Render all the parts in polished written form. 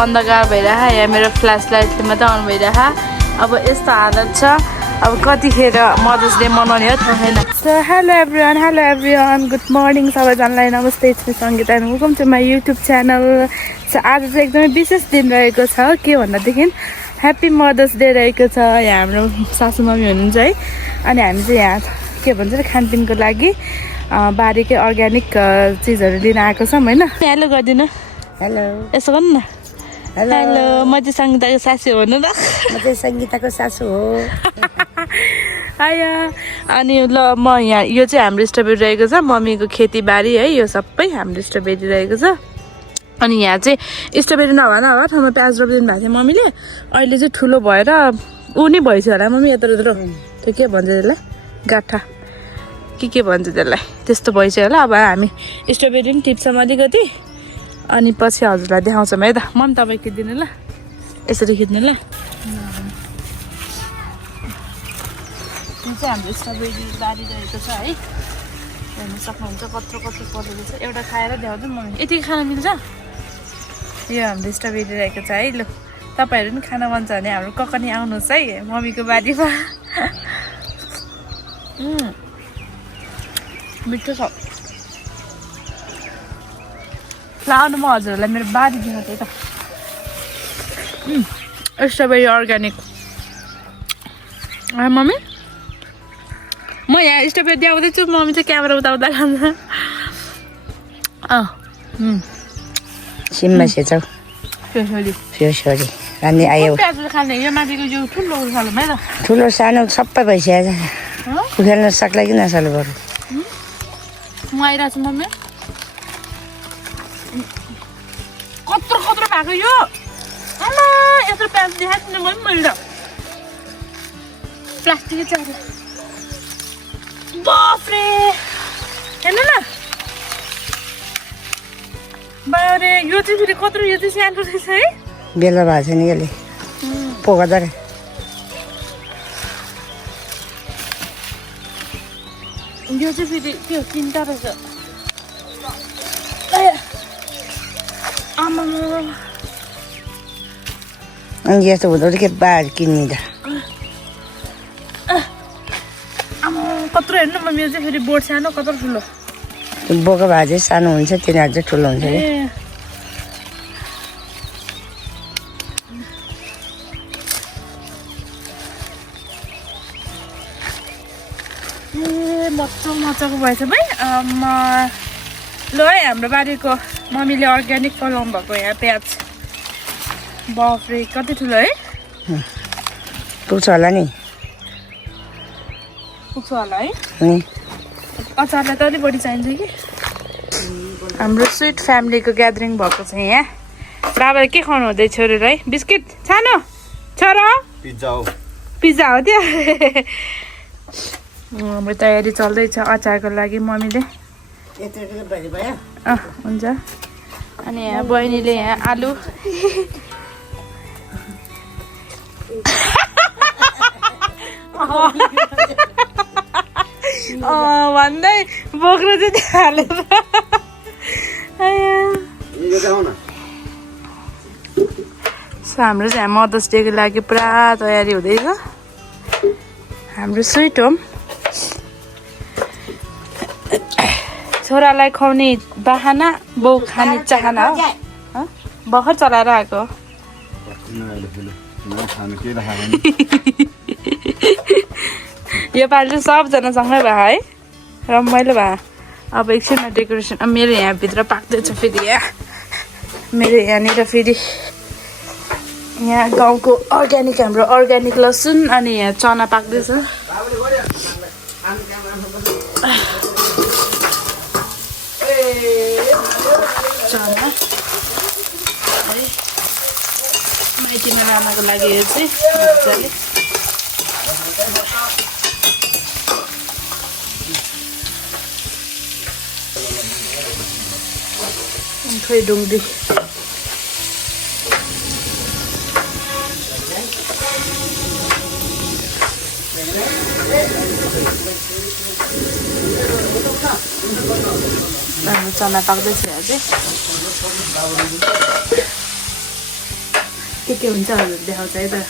अन्धकार भइरह यहाँ मेरो फ्ल्यास लाइटले मात्रै अन भइरह अब यस्तो हालत छ अब कतिखेर मदर्स डे मनाउने हो थाहा छैन so hello everyone good morning सबैजनालाई नमस्ते it's me Sangeeta and welcome to my YouTube channel so आज चाहिँ एकदमै विशेष दिन रहेको छ के भन्दादेखि ह्याप्पी मदर्स डे रहेको छ यहाँ हाम्रो सासू मम्मी हुनुहुन्छ है अनि हामी चाहिँ यहाँ के भन्छ खानपिनको लागि बारीकै अर्ग्यानिक चिजहरू लिन आएको छौँ होइन हेलो गरिदिनु हेलो यसो गर्नु न हेलो म चाहिँ सङ्गीताको सासू हो न म चाहिँ सङ्गीताको सासू हो आया अनि ल म यहाँ यो चाहिँ हाम्रो स्ट्रबेरी रहेको छ मम्मीको खेतीबारी है यो सबै हाम्रो स्ट्रबेरी रहेको छ अनि यहाँ चाहिँ स्ट्रबेरी नभए ठाउँमा प्याज रोपिदिनु भएको थियो मम्मीले अहिले चाहिँ ठुलो भएर ऊ नै भइसक्यो होला मम्मी यत्रो यत्रो त्यो के भन्छ त्यसलाई गाठा के भन्छ त्यसलाई त्यस्तो भइसक्यो होला अब हामी स्ट्रबेरी पनि टिप्छौँ अलिकति अनि पछि हजुरलाई देखाउँछौँ है त मम्मी तपाईँ खिचिदिनु ल यसरी खिच्नु ल यो चाहिँ हाम्रो स्ट्रबेरी बारी रहेको छ है हेर्नु सक्नुहुन्छ कत्रो कत्रो परेको छ एउटा खाएर देखाउँछु मम्मी यतिकै खान मिल्छ यो हाम्रो स्ट्रबेरी रहेको छ है ल तपाईँहरू पनि खान मन छ भने हाम्रो ककनी आउनुहोस् है मम्मीको बारीमा मिठो छ आउनु म हजुरहरूलाई मेरो बारी देखाउँछु है त स्ट्रबेरी अर्ग्यानिक मम्मी म यहाँ स्ट्रबेरी देखाउँदैछु मम्मी चाहिँ क्यामेरा उता खान्छ सिममा सेचौ फ्योसरी रानी आयो खाने यो माथिको यो ठुलो सानो है त ठुलो सानो सबै भइसकेको छ खेल्न सक्ला कि नसक्ला बरु म आइरहेको छु मम्मी कत्रो कत्रो भएको यो आमा यत्रो प्याज देखाएको मैले मैले प्लास्टिकै चाहियो बाफ्रे हेर्नु न बारे यो चाहिँ फेरि कत्रो यो चाहिँ सानो रहेछ है बेला भएको छ नि यसले पोखदा रे यो चाहिँ फेरि त्यो तिनवटा रहेछ आमा अनि यस्तो हुँदा के बार किन्ने त आमा कत्रो हेर्नु मम्मी यो चाहिँ फेरि बोर्ड सानो कत्रो ठुलो बोका भए चाहिँ सानो हुन्छ तिनीहरू चाहिँ ठुलो हुन्छ नि मजाको भएछ भाइ ल है हाम्रो बारीको मम्मीले अर्ग्यानिक फलाउनु भएको यहाँ प्याज बाफ्रे कति ठुलो है पुग्छ होला नि पुग्छ होला है अनि अचारलाई त अलिक बढी चाहिन्छ कि हाम्रो स्विट फ्यामिलीको ग्यादरिङ भएको छ यहाँ बाबाले के खुवाउनु हुँदैछ छोरीलाई बिस्किट सानो छोरा पिज्जा हो त्यो हाम्रो तयारी चल्दैछ अचारको लागि मम्मीले हुन्छ अनि यहाँ बहिनीले यहाँ आलु भन्दै बोक्रो चाहिँ हालेर हाम्रो चाहिँ मदर्स डेको लागि पुरा तयारी हुँदैछ हाम्रो स्विट होम छोरालाई खुवाउने बाहना बाउ खाने चाहना हो भर्खर चलाएर आएको यो पालि चाहिँ सबजनासँगै भयो है रमाइलो भयो अब एकछिनमा डेकोरेसन मेरो यहाँभित्र पाक्दैछ फेरि यहाँ मेरो यहाँनिर फेरि यहाँ गाउँको अर्ग्यानिक हाम्रो अर्ग्यानिक लसुन अनि यहाँ चना पाक्दैछ चना है माइतीमा लामाको लागि यो चाहिँ मजाले खै डुङ्ग्री चना पाक्दैछ यहाँ चाहिँ के हुन्छ हजुर देखाउँछ है त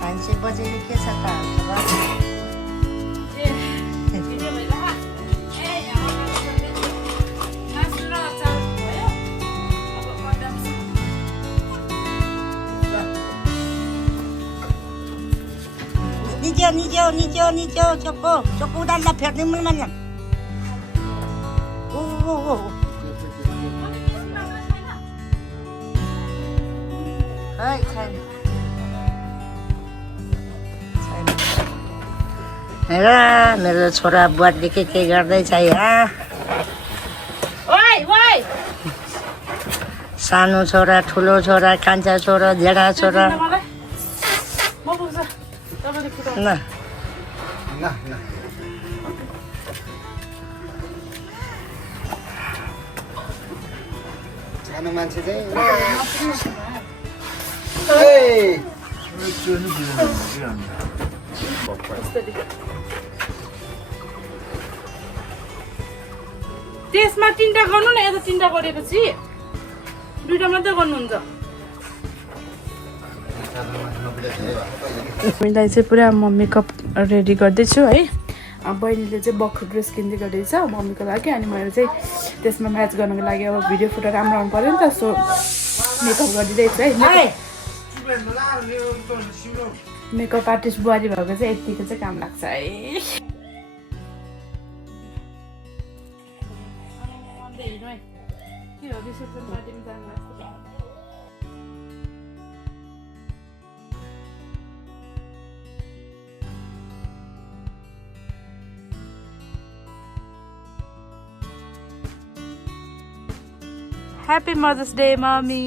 मान्छे बजेको के छ त निजो चोको उडाल्दा फेर्ने मिल्दैन हेर मेरो छोरा बुहारीले के गर्दैछ यहाँ सानो छोरा ठुलो छोरा कान्छा छोरा जेठा छोरा ल सानो मान्छे चाहिँ त्यसमा 3टा गर्नु न यता 3टा गरेपछि 2टा मात्रै गर्नुहुन्छ हामीलाई चाहिँ पुरा म मेकअप रेडी गर्दैछु है बहिनीले चाहिँ बक्खु ड्रेस किन्दै गर्दैछ मम्मीको लागि अनि मैले चाहिँ त्यसमा म्याच गर्नको लागि अब भिडियो फोटो राम्रो आउनु पऱ्यो नि त सो मेकअप गरिदिँदैछु है मेकअप आर्टिस्ट बुहारी भएको चाहिँ यतिको चाहिँ काम लाग्छ है Happy Mother's Day, Mommy.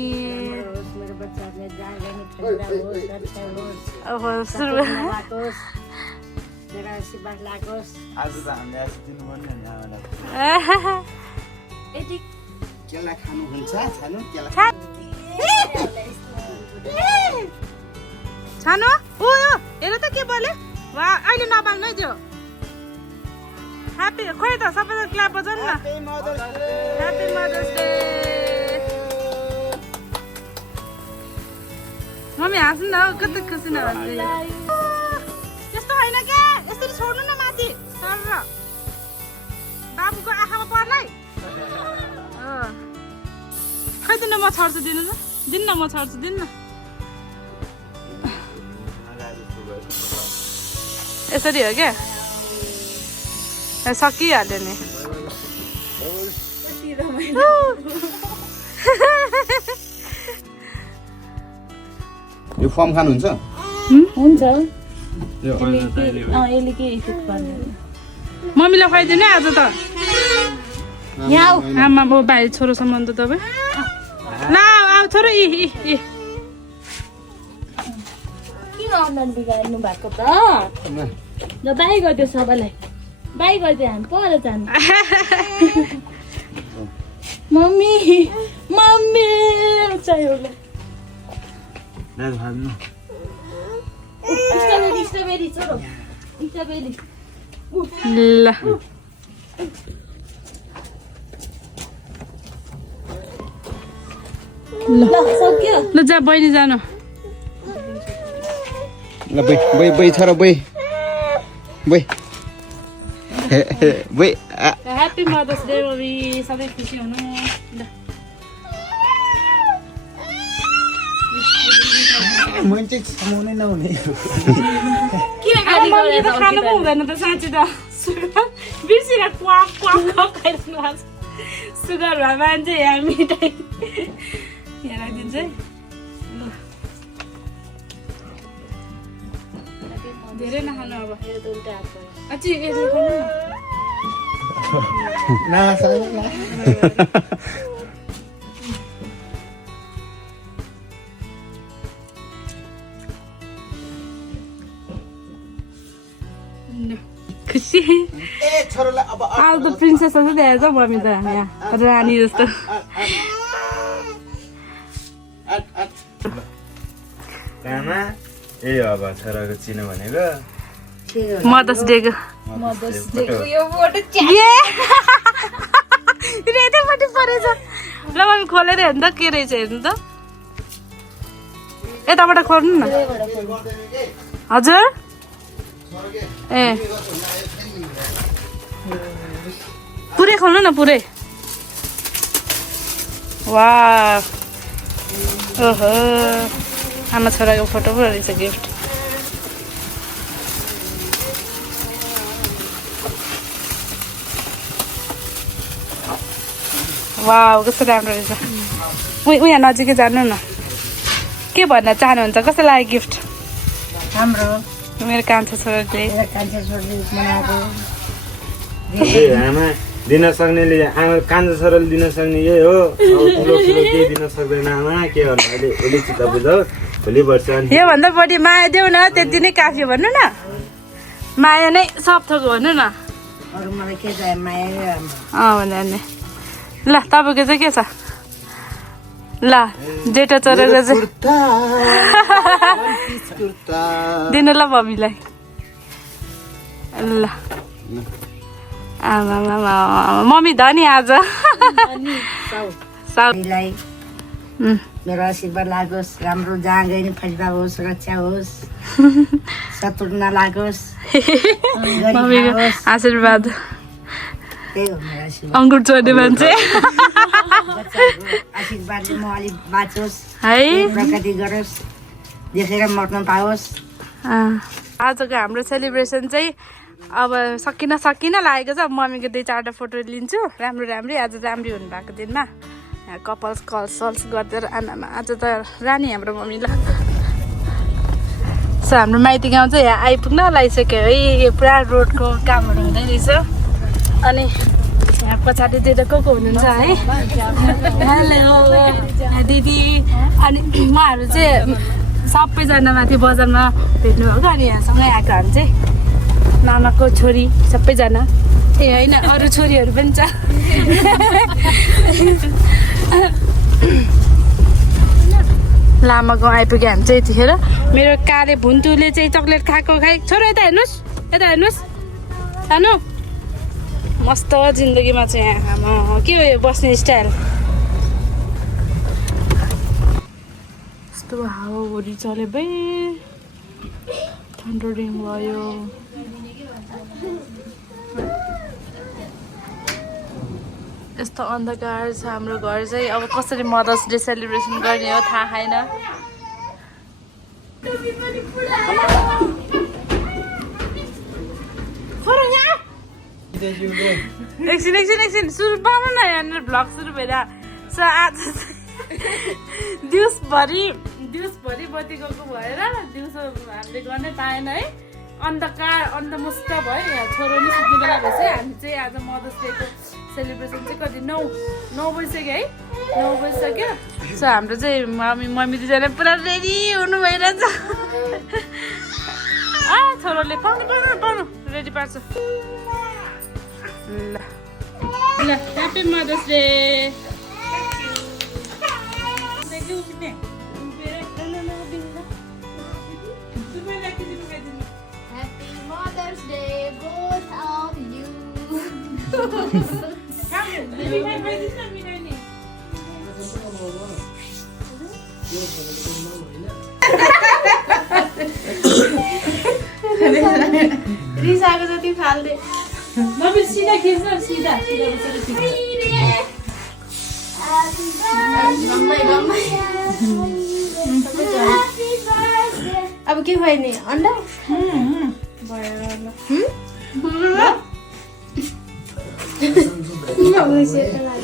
मेरो बच्चाहरुले जाने ठन्डा होस् अच्छा होस् अब सुरु मेरो आशीर्वाद लागोस् आज त हामीले आज दिनु पर्ने नि आमालाई यति केला खानु हुन्छ छानु केला छानो ओ यो हेर त के बोले वा अहिले नबाल्नु है त्यो ह्यापी खोइ त सबैजना क्ल्याप बजाउनु न ह्यापी मदर्स डे मम्मी हाँस्नु न कति खुसी नहाँस्नु त्यस्तो होइन के यसरी छोड्नु न माथि सर बाबुको आँखामा पर्लाई खै दिनु म छर्छु दिनु न दिन्न म छर्छु दिन्न यसरी हो क्या सकिहाल्यो नि यो फर्म खानुहुन्छ हुन्छ मम्मीलाई खुवाइदिनु आज त आमा बाउ भाइ छोरोसम्म त तपाईँ ल आऊ छोरो किन अनुहार बिगार्नु भएको त ल बाई गरिदियो सबैलाई बाई गरिदियो हामी पर जानु मम्मी मम्मी चाहियो स्ट्रबेरी स्ट्रबेरी छोरो स्ट्रबेरी ल ल सक्यो ल जा बहिनी जानु ल बै छ र बै ह्याप्पी मदर्स डे मम्मी सबै खुसी हुनु ल मान्छे समाउनै नहुने मम्मीले त खानु पो हुँदैन त साँच्ची त सुगर बिर्सिएर क्वाक क्वाक खाइरहनु भएको छ सुगर भए मान्छे यहाँ मिठाई यहाँ राखिदिन्छ है ल धेरै नखानु अब यो त उल्टा हात भयो अझै यसले खानु न खुसी आज त प्रिन्सेस जस्तो देखेको छ मम्मी त यहाँ रानी जस्तो आमा ए अब छोराको चिनो भनेको मदर्स डेको रेतैपट्टि परेछ ल मम्मी खोलेर हेर्नु त के रहेछ हेर्नु त यताबाट खोल्नु न हजुर ए पुरै खोल्नु न पुरै वाह ओहो आमा छोराको फोटो पो रहेछ गिफ्ट वाह कस्तो राम्रो रहेछ उहाँ नजिकै जानु न के भन्न चाहनुहुन्छ कस्तो लाग्यो गिफ्ट हाम्रो मेरो कान्छो छोराले कान्छा छोरीले बनाएको आमा दिन सक्नेले आमा कान्छो छोराले दिन सक्ने यही हो अब ठुलो ठुलो केही दिन सक्दैन आमा के गर्नु अहिले यसले चित्त बुझाउ भोलि वर्ष योभन्दा बढी माया देऊ न त्यति नै काफी भन्नु न माया नै सब थोक भन्नु न अरू मलाई के चाहियो माया नै राम्रो भन्दा नि ल तपाईँको चाहिँ के छ ल जेठो छोराको चाहिँ दिनु ल मम्मीलाई ल आमा मम्मी धनी आज साउलाई मेरो आशीर्वाद लागोस् राम्रो जहाँ गए नि फाइदा होस् रक्षा होस् शत्रु नलागोस् मम्मीको आशीर्वाद त्यही हो मेरो आशीर्वाद अङ्कुर छोड्ने मान्छे आशीर्वादले म अलिक बाँचोस् है प्रगति गरोस् देखेर मर्न पाओस् आजको हाम्रो सेलिब्रेसन चाहिँ अब सकिन लागेको छ मम्मीको 2-4 फोटो लिन्छु राम्रै आज राम्री हुनुभएको दिनमा कपल्स कल्सल्स गरेर आमामा आज त रानी हाम्रो मम्मी ल सो हाम्रो माइती गाउँ चाहिँ यहाँ आइपुग्न लागिसक्यो है पुरा रोडको कामहरू हुँदै रहेछ अनि यहाँ पछाडितिर को हुनुहुन्छ है हेलो दिदी अनि उहाँहरू चाहिँ सबैजना माथि बजारमा भेट्नु भएको अनि यहाँसँगै आएकोहरू चाहिँ मामाको छोरी सबैजना ए होइन अरू छोरीहरू पनि छ लामा गाउँ आइपुग्यो हामी चाहिँ यतिखेर मेरो काले भुन्टुले चाहिँ चक्लेट खाएको छोरो यता हेर्नुहोस् खानु मस्त जिन्दगीमा चाहिँ यहाँ के हो यो बस्ने स्टाइल यस्तो हावाहुरी चल्यो भाइ थन्डरिङ भयो यस्तो अन्धकार छ हाम्रो घर चाहिँ अब कसरी मदर्स डे सेलिब्रेसन गर्ने हो थाहा छैन एकछिन सुरु पाउनु न यहाँनिर भ्लग सुरु भइरहेको छ आज दिउँसभरि बत्ती गएको भएर दिउँसो हामीले गर्नै पाएन है अन्धकार अन्धमुष्ट भयो यहाँ छोरो नि सुत्ने बेला भएछ हामी चाहिँ आज मदर्स डेको सेलिब्रेसन चाहिँ कति 9 बजिसक्यो है 9 बजिसक्यो सो हाम्रो चाहिँ मम्मी दुईजना पुरा रेडी हुनु भइरहेछ छोरोले पाउनु रेडी पार्छ ल happy mother's day Happy Mother's Day, both of you. रिसाको जति फाल्दे नबिल सिधा खिच्न सिधा अब के खुवाइने अन्डा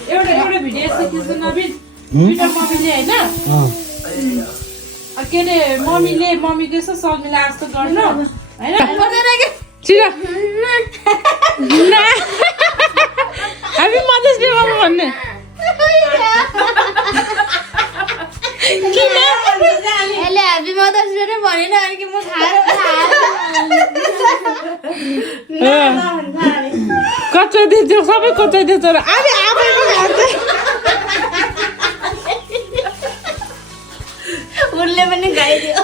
एउटा भिडियो यस्तो खिच्नु नबिल दुईटा मम्मीले होइन के अरे मम्मीको यसो समिला जस्तो गर्नु छिरा हामी मधेस डेमा भन्ने यसले ह्याप्पी मदर्स डे नै भनेन अनि कि म खाएर कचाइदिन्छ सबै कचाइदिन्छ र आफै उसले पनि खाइदियो